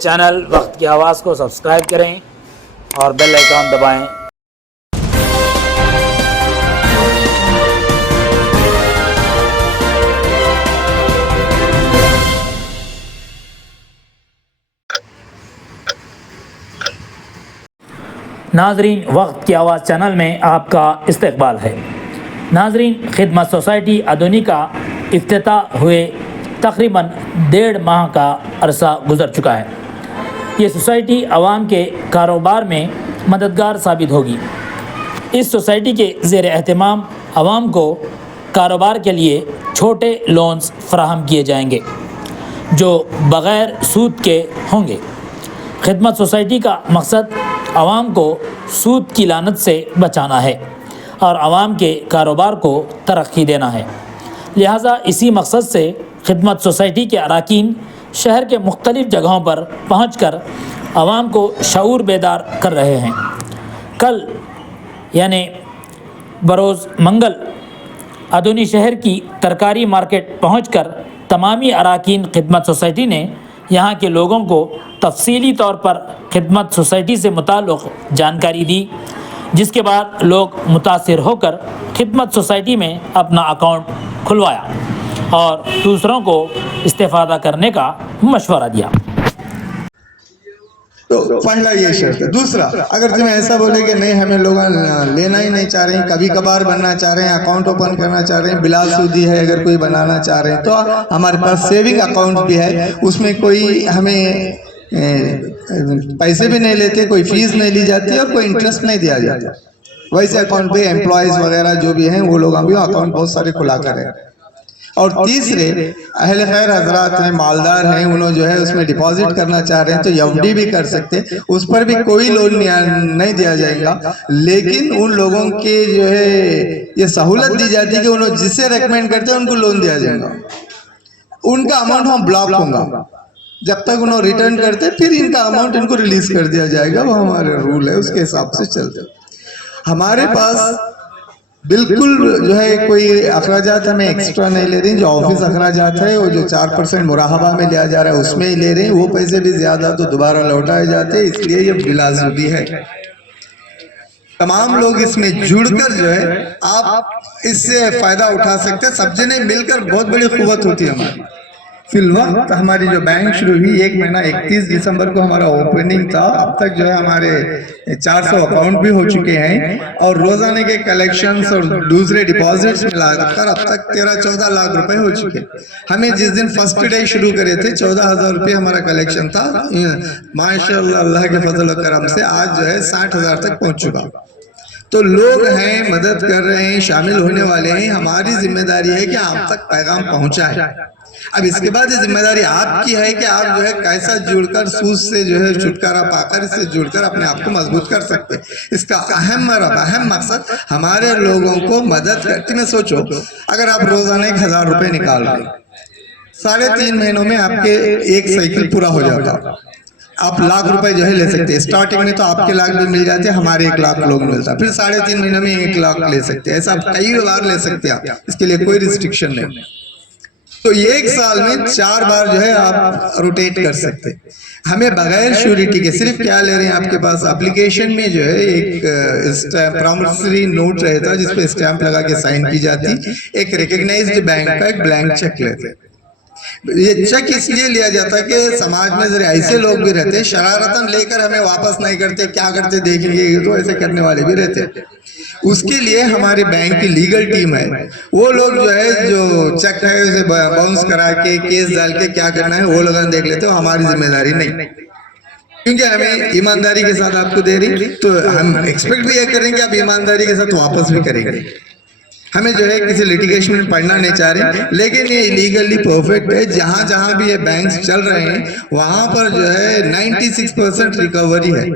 Channel وقت کی آواز کو سبسکرائب کریں اور بیل آئیکن دبائیں۔ ناظرین، وقت کی آواز چینل میں آپ کا استقبال ہے۔ ناظرین، خدمت سوسائٹی ادونی کا افتتاح ہوئے تقریباً 1.5 ماہ کا عرصہ گزر چکا ہے۔ یہ سوسائٹی عوام کے کاروبار میں مددگار ثابت ہوگی۔ اس سوسائٹی کے زیر اہتمام عوام کو کاروبار کے لیے چھوٹے لونز فراہم کیے جائیں گے جو بغیر سود کے ہوں گے۔ خدمت سوسائٹی کا مقصد عوام کو سود کی لعنت سے بچانا ہے اور عوام کے کاروبار کو ترقی دینا ہے۔ لہٰذا اسی مقصد سے خدمت سوسائٹی کے اراکین شہر کے مختلف جگہوں پر پہنچ کر عوام کو شعور بیدار کر رہے ہیں۔ کل یعنی بروز منگل ادونی شہر کی ترکاری مارکیٹ پہنچ کر تمامی اراکین خدمت سوسائٹی نے یہاں کے لوگوں کو تفصیلی طور پر خدمت سوسائٹی سے متعلق جانکاری دی، جس کے بعد لوگ متاثر ہو کر خدمت سوسائٹی میں اپنا اکاؤنٹ کھلوایا اور دوسروں کو استفادہ کرنے کا مشورہ دیا۔ تو پہلا یہ شرط ہے۔ دوسرا، اگر تمہیں ایسا بولے کہ نہیں ہمیں لوگ لینا ہی نہیں چاہ رہے ہیں، کبھی کبھار بننا چاہ رہے ہیں، اکاؤنٹ اوپن کرنا چاہ رہے ہیں، بلا سودی ہے اگر کوئی بنانا چاہ رہے ہیں، تو ہمارے پاس سیونگ اکاؤنٹ بھی ہے، اس میں کوئی ہمیں پیسے بھی نہیں لیتے، کوئی فیس نہیں لی جاتی اور کوئی انٹرسٹ نہیں دیا جاتا۔ ویسے اکاؤنٹ پہ امپلائیز وغیرہ جو بھی ہیں وہ لوگ بھی اکاؤنٹ بہت سارے کھلا کر ہیں۔ اور تیسرے، اہل خیر حضرات ہیں، مالدار ہیں، انہوں جو ہے اس میں ڈیپازٹ کرنا چاہ رہے ہیں تو ایف ڈی بھی کر سکتے، اس پر بھی کوئی لون نہیں دیا جائے گا، لیکن ان لوگوں کے جو ہے یہ سہولت دی جاتی ہے کہ انہوں جسے ریکمینڈ کرتے ہیں ان کو لون دیا جائے گا۔ ان کا اماؤنٹ ہم بلاک ہوں گا، جب تک انہوں ریٹرن کرتے پھر ان کا اماؤنٹ ان کو ریلیز کر دیا جائے گا، وہ ہمارے رول ہے، اس کے حساب سے چلتے۔ ہمارے پاس بالکل جو ہے کوئی اخراجات ہمیں ایکسٹرا نہیں لے رہے ہیں، جو آفس اخراجات ہے وہ جو 4% مراحبہ میں لیا جا رہا ہے اس میں ہی لے رہے ہیں، وہ پیسے بھی زیادہ تو دوبارہ لوٹائے جاتے ہیں، اس لیے یہ بلا سودی ہے۔ تمام لوگ اس میں جڑ کر جو ہے آپ اس سے فائدہ اٹھا سکتے ہیں، سب جنے مل کر بہت بڑی قوت ہوتی ہے ہماری۔ فی الوقت ہماری جو بینک شروع ہوئی 1 مہینہ 31 دسمبر کو ہمارا اوپننگ تھا، اب تک جو ہے ہمارے 400 اکاؤنٹ بھی ہو چکے ہیں اور روزانے کے کلیکشنز اور دوسرے ڈیپازٹس ملا کر اب تک 13-14 لاکھ روپے ہو چکے۔ ہمیں جس دن فرسٹ ڈے شروع کرے تھے 14,000 روپے ہمارا کلیکشن تھا، ماشاءاللہ اللہ کے فضل و کرم سے آج جو ہے 60,000 تک پہنچ چکا۔ تو لوگ ہیں، مدد کر رہے ہیں، شامل ہونے والے ہیں، ہماری ذمہ داری ہے کہ آپ تک پیغام پہنچائیں۔ اب اس کے بعد یہ ذمہ داری آپ کی ہے کہ آپ جو ہے کیسا جڑ کر سود سے جو ہے چھٹکارا پا کر اس سے جڑ کر اپنے آپ کو مضبوط کر سکتے۔ اس کا اہم مقصد ہمارے لوگوں کو مدد کرتی میں سوچو، اگر آپ روزانہ 1,000 روپے نکال رہے 3.5 مہینوں میں آپ کے ایک سائیکل پورا ہو جاتا، آپ لاکھ روپے جو ہے لے سکتے۔ اسٹارٹنگ میں تو آپ کے لاکھ بھی مل جاتے، ہمارے 1 لاکھ لوگ ملتا، پھر 3.5 مہینوں میں 1 لاکھ لے سکتے، ایسا کئی بار لے سکتے آپ، اس کے لیے کوئی ریسٹرکشن نہیں۔ تو 1 سال میں 4 بار جو ہے آپ روٹیٹ کر سکتے۔ ہمیں بغیر شیورٹی کے صرف کیا لے رہے ہیں، آپ کے پاس اپلیکیشن میں جو ہے ایک پرومسری نوٹ رہتا جس پہ اسٹیمپ لگا کے سائن کی جاتی، ایک ریکگنائزڈ بینک کا ایک بلینک چیک لیتے۔ یہ چیک اس لیے لیا جاتا ہے کہ سماج میں ذرا ایسے لوگ بھی رہتے شرارتاً لے کر ہمیں واپس نہیں کرتے، کیا کرتے دیکھیں گے، تو ایسے کرنے والے بھی رہتے۔ اس کے لیے ہمارے بینک کی لیگل ٹیم ہے، وہ لوگ جو ہے جو چیک ہے اسے باؤنس کرا کے کیس ڈال کے کیا کرنا ہے وہ لوگ دیکھ لیتے، وہ ہماری ذمہ داری نہیں، کیونکہ ہمیں ایمانداری کے ساتھ آپ کو دے رہی تو ہم ایکسپیکٹ بھی یہ کریں گے آپ ایمانداری کے ساتھ واپس بھی کریں گے۔ ہمیں جو ہے کسی لیٹیگیشن میں پڑھنا نہیں چاہ رہے، لیکن یہ لیگلی پرفیکٹ ہے، جہاں بھی یہ بینکس چل رہے ہیں وہاں پر جو ہے 96% ریکوری ہے۔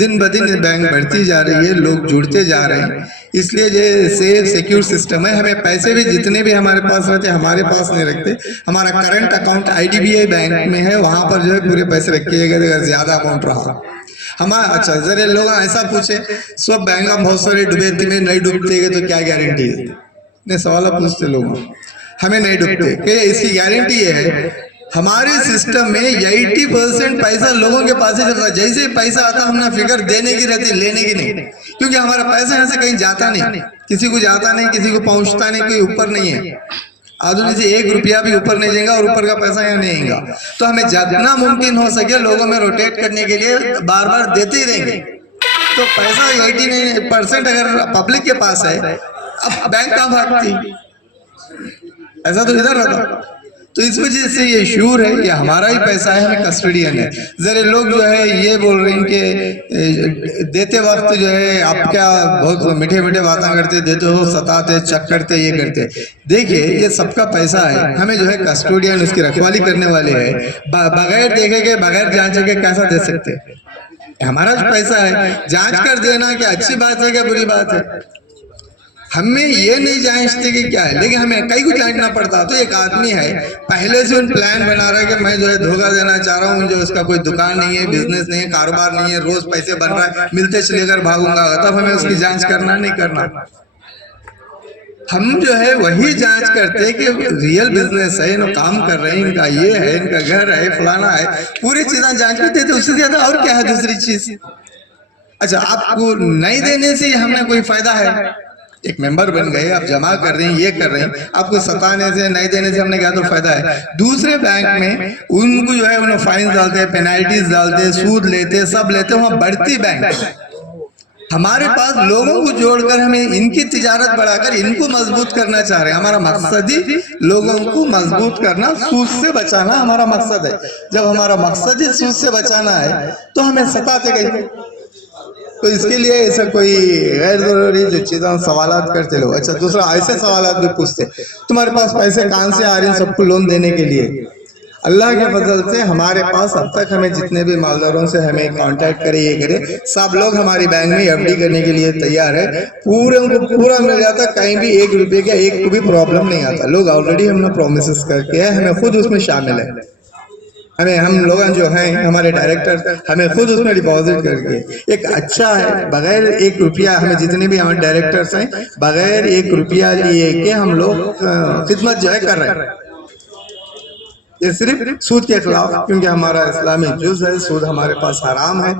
دن بدن بینک بڑھتی جا رہی ہے، لوگ جڑتے جا رہے ہیں، اس لیے یہ سیف سیکیور سسٹم ہے۔ ہمیں پیسے بھی جتنے بھی ہمارے پاس رہتے ہمارے پاس نہیں رکھتے، ہمارا کرنٹ اکاؤنٹ IDBI بینک میں ہے، وہاں پر جو ہے پورے پیسے رکھیے گا، زیادہ اماؤنٹ رہا ہمارا۔ اچھا ذرا لوگ ایسا پوچھے سب بینک بہت سارے ڈوبے میں نہیں ڈوبتے گے تو کیا گارنٹی ہے؟ نہیں سوالہ پوچھتے لوگ، ہمیں نہیں ڈوبتے کہ اس کی گارنٹی یہ ہے हमारे सिस्टम में 80% पैसा लोगों के पास ही चलता है। जैसे ही पैसा आता हमने फिक्र देने की रहती, लेने की नहीं, क्योंकि हमारा पैसा यहाँ से कहीं जाता नहीं, किसी को जाता नहीं, किसी को पहुंचता नहीं, कोई ऊपर नहीं है। आधुनिक से 1 रुपया भी ऊपर नहीं जाएगा और ऊपर का पैसा यहाँ नहीं आएगा। तो हमें जितना मुमकिन हो सके लोगों में रोटेट करने के लिए बार बार देते ही रहेंगे। तो पैसा 89% अगर पब्लिक के पास है, अब बैंक कहाँ भागती, ऐसा तो इधर रहता। तो इस वजह से ये श्योर है कि हमारा ही पैसा है, हमें कस्टोडियन है। जरा लोग जो है ये बोल रहे हैं कि देते वक्त जो है आप क्या बहुत मीठे मीठे बातें करते, देते हो सताते, चेक करते, ये करते। देखिए ये सबका पैसा है, हमें जो है कस्टोडियन उसकी रखवाली करने वाले हैं। बगैर देखे के, बगैर जांचे के कैसा दे सकते हैं? हमारा जो पैसा है जांच कर देना क्या अच्छी बात है क्या बुरी बात है? हमें ये नहीं जांचते कि क्या है, लेकिन हमें कई को जांचना पड़ता। तो एक आदमी है पहले से उन प्लान बना रहा है कि मैं जो है धोखा देना चाह रहा हूँ, जो उसका कोई दुकान नहीं है, बिजनेस नहीं है, कारोबार नहीं है, रोज पैसे बन रहा है, मिलते चले कर भागूंगा, तब हमें उसकी जांच करना नहीं करना। हम जो है वही जांच करते हैं कि रियल बिजनेस है, इन्हों काम कर रहे हैं, इनका ये है, इनका घर है, फलाना है, पूरी चीजें जांच करते थे। उससे ज्यादा और क्या है दूसरी चीज? अच्छा, आपको नहीं देने से हमें कोई फायदा है? एक मेंबर बन गए, आप जमा कर रहे हैं, ये कर रहे हैं, आपको सताने से, नहीं देने से हमने क्या तो फायदा है? दूसरे बैंक में उनको जो है उन्हें फाइन डालते हैं, पेनाल्टीज डालते हैं, सूद लेते, सब लेते, वहां बढ़ती बैंक। हमारे पास लोगों को जोड़कर हमें इनकी तिजारत बढ़ाकर इनको मजबूत करना चाह रहे हैं। हमारा मकसद ही लोगों को मजबूत करना, सूद से बचाना हमारा मकसद है। जब हमारा मकसद ही सूद से बचाना है तो हमें सताते गए। तो इसके लिए ऐसा कोई गैर जरूरी जो चीज़ों सवालात करते लोग। अच्छा, दूसरा ऐसे सवालात भी पूछते, तुम्हारे पास पैसे कहाँ से आ रहे हैं सबको लोन देने के लिए? अल्लाह के फजल से हमारे पास अब तक हमें जितने भी मालदारों से हमें कांटेक्ट करे, ये करे, सब लोग हमारी बैंक में एफडी करने के लिए तैयार है। पूरे उनको पूरा मिल जाता, कहीं भी 1 रुपये का एक को भी प्रॉब्लम नहीं आता। लोग ऑलरेडी हमने प्रोमिस करके है, हमें खुद उसमें शामिल है। हम लोग जो हैं हमारे डायरेक्टर हमें खुद उसमें डिपॉजिट करके एक अच्छा है, बगैर 1 रुपया, हमें जितने भी हमारे डायरेक्टर्स हैं बगैर 1 रुपया लिए के हम लोग खिदमत जो है कर रहे हैं। ये सिर्फ सूद के खिलाफ, क्योंकि हमारा इस्लामी जुज़ है, सूद हमारे पास हराम है।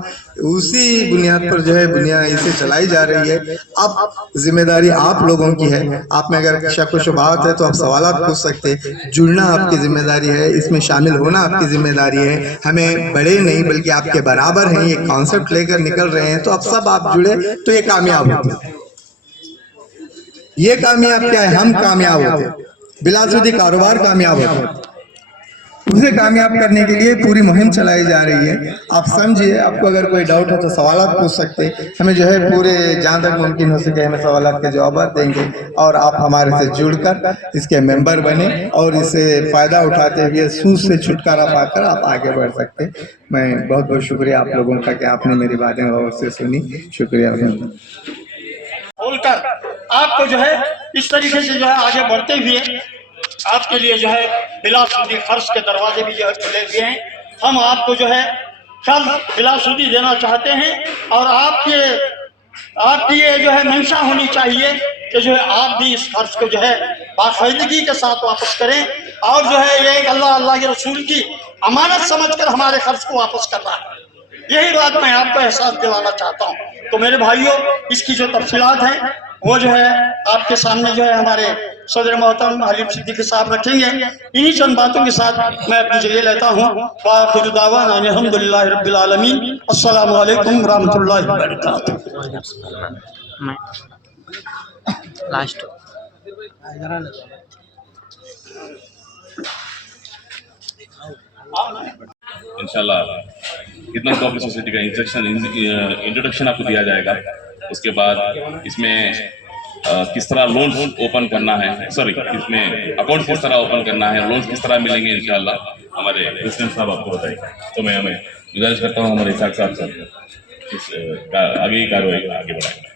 उसी बुनियाद पर जो है दुनिया इसे चलाई जा रही है। अब जिम्मेदारी आप लोगों की है। आप में अगर शक व शुबहात है तो आप सवालात पूछ सकते, जुड़ना आपकी जिम्मेदारी है, इसमें शामिल होना आपकी जिम्मेदारी है। हमें बड़े नहीं बल्कि आपके बराबर हैं, ये कॉन्सेप्ट लेकर निकल रहे हैं। तो अब सब आप जुड़े तो ये कामयाब होते। ये कामयाब क्या है? हम कामयाब होते, बिलासुदी कारोबार कामयाब होते। उसे कामयाब करने के लिए पूरी मुहिम चलाई जा रही है। आप समझिए, आपको अगर कोई डाउट है तो सवालात पूछ सकते, हमें जो है पूरे जहाँ तक मुमकिन हो सके हमें सवालात के जवाब देंगे। और आप हमारे से जुड़कर इसके मेंबर बने और इससे फ़ायदा उठाते हुए सूद से छुटकारा पाकर आप आगे बढ़ सकते। मैं बहुत बहुत शुक्रिया आप लोगों का कि आपने मेरी बातें गौर से सुनी। शुक्रिया। बोलकर आपको जो है इस तरीके से जो है आगे बढ़ते हुए आपके लिए जो है बिलासुदी खर्च के दरवाजे भी जो है खुले हुए हैं। हम आपको जो है कल बिलासुदी देना चाहते हैं और आपकी ये जो है मंशा होनी चाहिए कि जो है आप भी इस खर्च को जो है बाकायदगी के साथ वापस करें और जो है ये अल्लाह के रसूल की अमानत समझकर हमारे खर्च को वापस करना है। यही बात मैं आपको एहसास दिलाना चाहता हूँ। तो मेरे भाइयों, इसकी जो तफसीलात हैं वो जो है आपके सामने जो है हमारे सदर मोहतरम हलीम सिद्दीकी साहब रखेंगे। इन्हीं चंद बातों के साथ मैं अपनी जगह लेता हूँ। वाखिर दावाना अल्हम्दुलिल्लाह रब्बिल आलमीन। अस्सलामु अलैकुम रहमतुल्लाहि व बरकातुहू। लास्ट इंशाल्लाह खिदमत कोऑपरेटिव सोसाइटी का इंट्रोडक्शन आपको दिया जाएगा। उसके बाद इसमें किस तरह लोन ओपन करना है, सॉरी इसमें अकाउंट किस तरह ओपन करना है, लोन किस तरह मिलेंगे इंशाल्लाह हमारे प्रेसिडेंट साहब आपको बताएंगे। तो मैं हमें गुजारिश करता हूँ हमारे साथ साथ इस आगे की कार्रवाई आगे बढ़ाएंगे।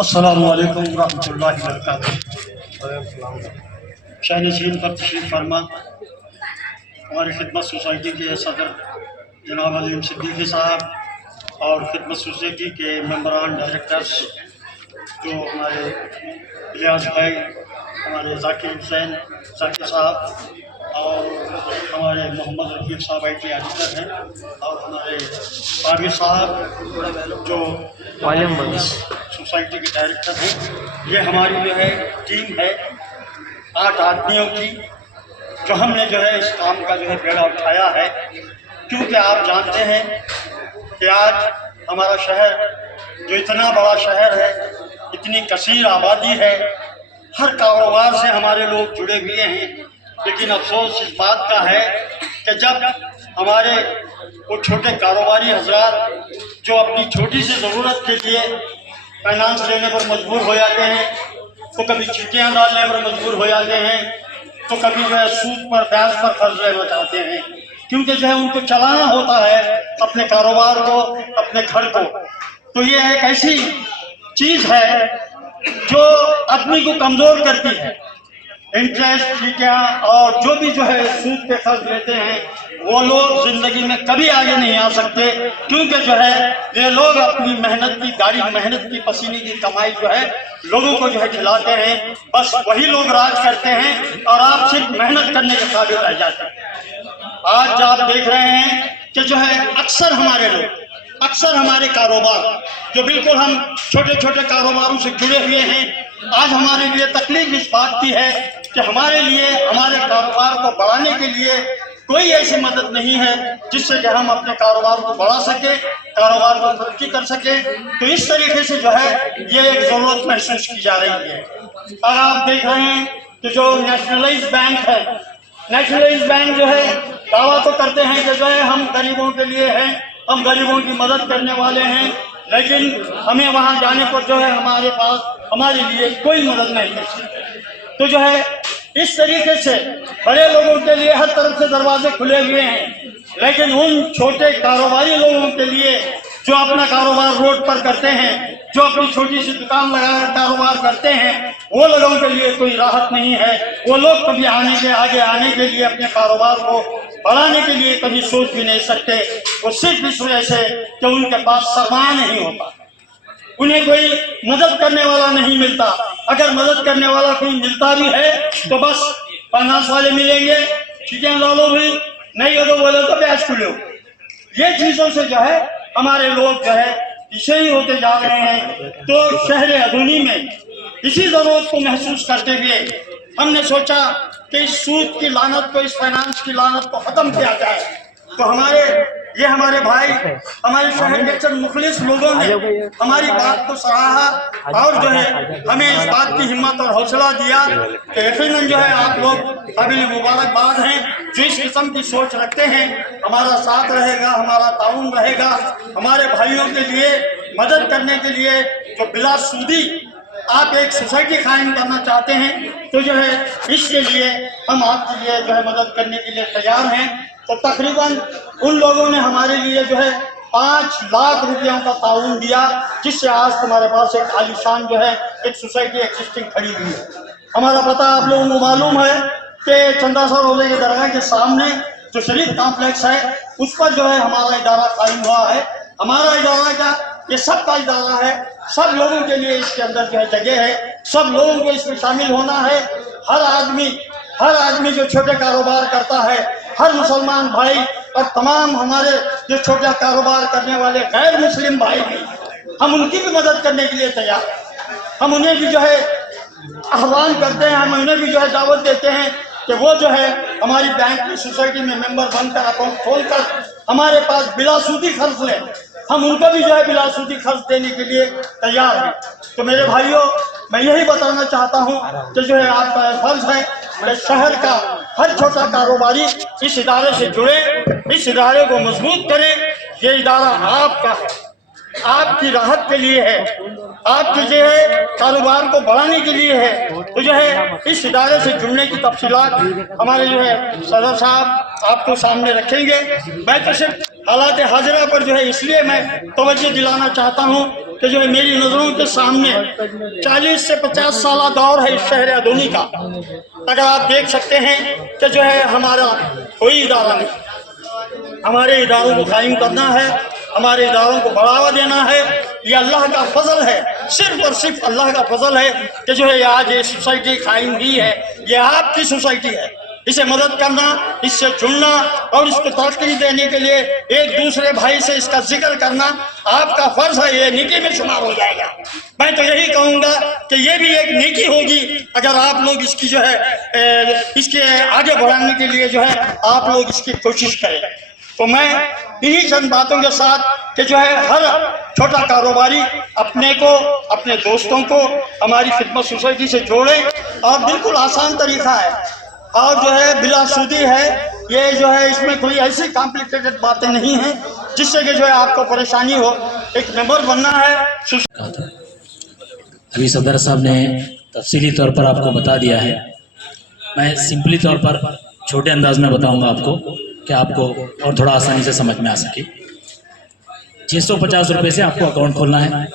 अस्सलामु अलैकुम रहमतुल्लाहि व बरकातुहू। शाहनशीन पर तशरीफ फरमा हमारी खिदमत सोसाइटी के सदर जनाब हलीम सिद्दीकी साहब और खिदमत सोसाइटी के मेंबरान डायरेक्टर्स जो हमारे इलियास भाई हमारे जाकिर हुसैन जाकिर साहब और हमारे मोहम्मद रफीक साहब IT एडिटर हैं और हमारे पाबी साहब जो सोसाइटी के डायरेक्टर हैं। ये हमारी जो है टीम है 8 आदमियों की, जो हमने जो है इस काम का जो है बेड़ा उठाया है। क्योंकि आप जानते हैं कि आज हमारा शहर जो इतना बड़ा शहर है, इतनी कसीर आबादी है, हर कारोबार से हमारे लोग जुड़े हुए हैं, लेकिन अफसोस इस बात का है कि जब हमारे वो छोटे कारोबारी हजरात जो अपनी छोटी सी ज़रूरत के लिए फाइनेंस लेने पर मजबूर हो जाते हैं, तो कभी चिट्ठियाँ डालने पर मजबूर हो जाते हैं, तो कभी जो है सूद पर ब्याज पर कर्ज लेना चाहते हैं, क्योंकि जो है उनको चलाना होता है अपने कारोबार को, अपने घर को। तो ये एक ऐसी चीज़ है जो आदमी को कमज़ोर करती है। इंटरेस्ट चीटियाँ और जो भी जो है सूद पे कर्ज लेते हैं, वो लोग ज़िंदगी में कभी आगे नहीं आ सकते, क्योंकि जो है ये लोग अपनी मेहनत की गाड़ी, मेहनत की पसीने की कमाई जो है लोगों को जो है खिलाते हैं। बस वही लोग राज करते हैं और आप सिर्फ मेहनत करने के काबिल रह जाते हैं। आज आप देख रहे हैं कि जो है अक्सर हमारे लोग, अक्सर हमारे कारोबार जो बिल्कुल हम छोटे छोटे कारोबारों से जुड़े हुए हैं, आज हमारे लिए तकलीफ इस बात की है कि हमारे लिए हमारे कारोबार को बढ़ाने के लिए कोई ऐसी मदद नहीं है जिससे कि हम अपने कारोबार को बढ़ा सके, कारोबार को तरक्की कर सके। तो इस तरीके से जो है ये एक ज़रूरत महसूस की जा रही है। और आप देख रहे हैं कि जो नेशनलाइज बैंक है, नेशनलाइज बैंक जो है दावा तो करते हैं कि जो है हम गरीबों के लिए हैं, हम गरीबों की मदद करने वाले हैं, लेकिन हमें वहाँ जाने पर जो है हमारे पास हमारे लिए कोई मदद नहीं कर सकते। तो जो है इस तरीके से बड़े लोगों के लिए हर तरफ से दरवाजे खुले हुए हैं, लेकिन उन छोटे कारोबारी लोगों के लिए जो अपना कारोबार रोड पर करते हैं, जो अपनी छोटी सी दुकान लगाकर कारोबार करते हैं, वो लोगों के लिए कोई राहत नहीं है। वो लोग कभी आगे आने के लिए अपने कारोबार को बढ़ाने के लिए कभी सोच भी नहीं सकते। वो सिर्फ इस वजह से कि उनके पास सरमाया नहीं होता, उन्हें कोई मदद करने वाला नहीं मिलता। अगर मदद करने वाला कोई मिलता भी है तो बस फाइनेंस वाले मिलेंगे, चीजें ला लो भी, नहीं हो तो बोलो तो ब्याज खुलो। ये चीजों से जो है हमारे लोग जो है पीछे ही होते जा रहे हैं। तो शहर अदूनी में इसी जरूरत को महसूस करते हुए हमने सोचा कि इस सूद की लानत को, इस फाइनेंस की लानत को खत्म किया जाए। तो हमारे भाई, हमारे शहर के चंद मुखलिस लोगों ने हमारी बात को सराहा और जो है हमें इस बात की हिम्मत और हौसला दिया कि यकीनन जो है आप लोग काबिल मुबारकबाद हैं जो इस किस्म की सोच रखते हैं। हमारा साथ रहेगा, हमारा ताउन रहेगा, हमारे भाइयों के लिए मदद करने के लिए जो बिला सूदी आप एक सोसाइटी कायम करना चाहते हैं, तो जो है इसके लिए हम आपके लिए जो है मदद करने के लिए तैयार हैं। तो तकरीबन उन लोगों ने हमारे लिए जो है 5 लाख रुपयों का ताउन दिया, जिससे आज तुम्हारे पास एक आलीशान जो है एक सोसाइटी एक्सिस्टिंग खड़ी हुई है। हमारा पता आप लोगों को मालूम है कि चंदासर रोजे की दरगाह के सामने जो शरीफ कॉम्प्लेक्स है, उस पर जो है हमारा इदारा कायम हुआ है। हमारा इदारा क्या, ये सबका इदारा है, सब लोगों के लिए इसके अंदर जो है जगह है, सब लोगों को इसमें शामिल होना है। हर आदमी जो छोटे कारोबार करता है, हर मुसलमान भाई और तमाम हमारे जो छोटा कारोबार करने वाले गैर मुस्लिम भाई हैं, हम उनकी भी मदद करने के लिए तैयार हैं। हम उन्हें भी जो है आह्वान करते हैं, हम उन्हें भी जो है दावत देते हैं कि वो जो है हमारी बैंक की सोसाइटी में मेंबर बनकर अकाउंट खोलकर हमारे पास बिलासूदी खर्च लें। हम उनको भी जो है बिलासूदी खर्च देने के लिए तैयार हैं। तो मेरे भाइयों, मैं यही बताना चाहता हूँ कि जो है आपका फर्ज है कि शहर का हर छोटा कारोबारी इस इदारे से जुड़े, इस इदारे को मजबूत करें। ये इदारा आपका है, आपकी राहत के लिए है, आपके जो है कारोबार को बढ़ाने के लिए है। तो जो है इस इदारे से जुड़ने की तफसीलात हमारे जो है सदर साहब आपको सामने रखेंगे। मैं तो सिर्फ हालात हाजिरा पर जो है इसलिए मैं तवज्जो दिलाना चाहता हूँ कि जो है मेरी नज़रों के सामने 40 से 50 साल दौर है इस शहर अदूनी का। अगर आप देख सकते हैं कि जो है हमारा कोई इदारा नहीं, हमारे इदारों को कायम करना है हमारे इदारों को बढ़ावा देना है। ये अल्लाह का फजल है, सिर्फ और सिर्फ अल्लाह का फजल है कि जो है आज ये सोसाइटी कायम हुई है। ये आपकी सोसाइटी है, इसे मदद करना, इससे जुड़ना और इसको तरक्की देने के लिए एक दूसरे भाई से इसका जिक्र करना आपका फर्ज है। ये नेकी में शुमार हो जाएगा। मैं तो यही कहूँगा कि ये भी एक नेकी होगी अगर आप लोग इसकी जो है इसके आगे बढ़ाने के लिए जो है आप लोग इसकी कोशिश करें। तो मैं इन्हीं चंद बातों के साथ कि जो है हर छोटा कारोबारी अपने को, अपने दोस्तों को हमारी खिदमत सोसाइटी से जोड़े और बिल्कुल आसान तरीका है और जो है बिला सूदी है। ये जो है इसमें कोई ऐसी कॉम्प्लिकेटेड बातें नहीं हैं जिससे कि जो है आपको परेशानी हो। एक मेंबर बनना है। कहा था। अभी सदर साहब ने तफसीली तौर पर आपको बता दिया है। मैं सिंपली तौर पर छोटे अंदाज में बताऊंगा आपको कि आपको और थोड़ा आसानी से समझ में आ सके। 650 रुपये से आपको अकाउंट खोलना है।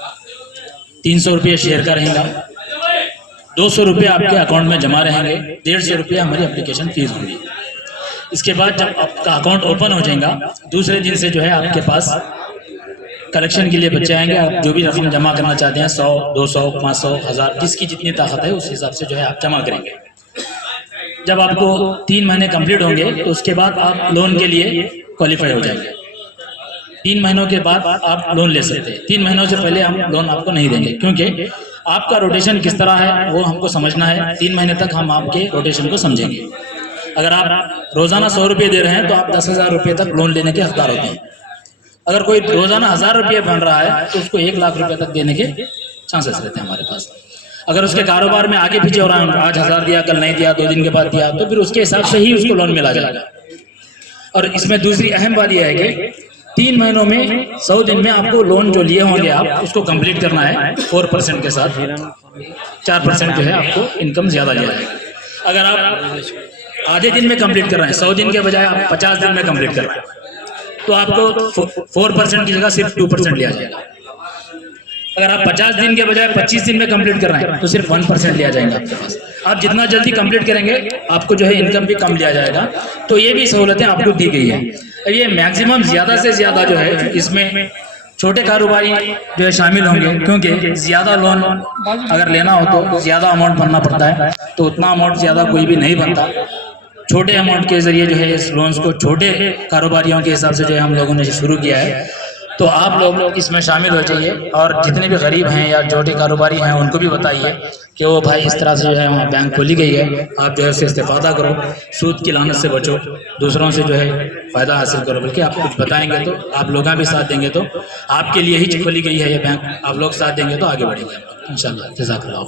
300 रुपये शेयर का रहेगा। 200 रुपये आपके अकाउंट में जमा रहेंगे। 150 रुपये हमारी एप्लीकेशन फीस होगी। इसके बाद जब आपका अकाउंट ओपन हो जाएगा, दूसरे दिन से जो है आपके पास कलेक्शन के लिए बच्चे आएंगे। आप जो भी रकम जमा करना चाहते हैं 100, 200, 500, 1000 जिसकी जितनी ताकत है उस हिसाब से जो है आप जमा करेंगे। जब आपको 3 महीने कंप्लीट होंगे तो उसके बाद आप लोन के लिए क्वालिफाई हो जाएंगे। 3 महीनों के बाद आप लोन ले सकते हैं। 3 महीनों से पहले हम लोन आपको नहीं देंगे क्योंकि आपका रोटेशन किस तरह है वो हमको समझना है। 3 महीने तक हम आपके रोटेशन को समझेंगे। अगर आप रोज़ाना 100 रुपये दे रहे हैं तो आप 10,000 रुपये तक लोन लेने के हकदार होते हैं। अगर कोई रोज़ाना 1000 रुपये बन रहा है तो उसको 1 लाख रुपये तक देने के चांसेस रहते हैं हमारे पास। अगर उसके कारोबार में आगे पीछे हो रहा है, आज 1000 दिया, कल नहीं दिया, 2 दिन के बाद दिया, तो फिर उसके हिसाब से ही उसको लोन मिला जाएगा। और इसमें दूसरी अहम बात यह है कि 3 महीनों में 100 दिन में आपको लोन जो लिए होंगे आप उसको कंप्लीट करना है 4% के साथ। 4% जो है आपको इनकम ज़्यादा लिया जाएगा। अगर आप आधे दिन में कंप्लीट कर रहे हैं, 100 दिन के बजाय आप 50 दिन में कंप्लीट कर रहे हैं, तो आपको 4% की जगह सिर्फ 2% लिया जाएगा। अगर आप 50 दिन के बजाय 25 दिन में कंप्लीट कर रहे हैं तो सिर्फ 1% लिया जाएगा आपके पास। आप जितना जल्दी कंप्लीट करेंगे आपको जो है इनकम भी कम लिया जाएगा। तो ये भी सहूलतें आपको दी गई है। ये मैक्सिमम ज़्यादा से ज़्यादा जो है इसमें छोटे कारोबारी जो है शामिल होंगे क्योंकि ज़्यादा लोन अगर लेना हो तो ज़्यादा अमाउंट भरना पड़ता है, तो उतना अमाउंट ज़्यादा कोई भी नहीं बनता। छोटे अमाउंट के ज़रिए जो है इस लोन्स को छोटे कारोबारियों के हिसाब से जो है हम लोगों ने शुरू किया है। तो आप लोग इसमें शामिल हो जाइए और जितने भी गरीब हैं या छोटे कारोबारी हैं उनको भी बताइए कि वो भाई इस तरह से जो है वहाँ बैंक खोली गई है, आप जो है उससे इस्तेफादा करो, सूद की लानत से बचो, दूसरों से जो है फ़ायदा हासिल करो। बल्कि आप कुछ बताएंगे तो आप लोग भी साथ देंगे तो आपके लिए ही खोली गई है ये बैंक, आप लोग साथ देंगे तो आगे बढ़ेंगे इंशाअल्लाह। जज़ाकल्लाह।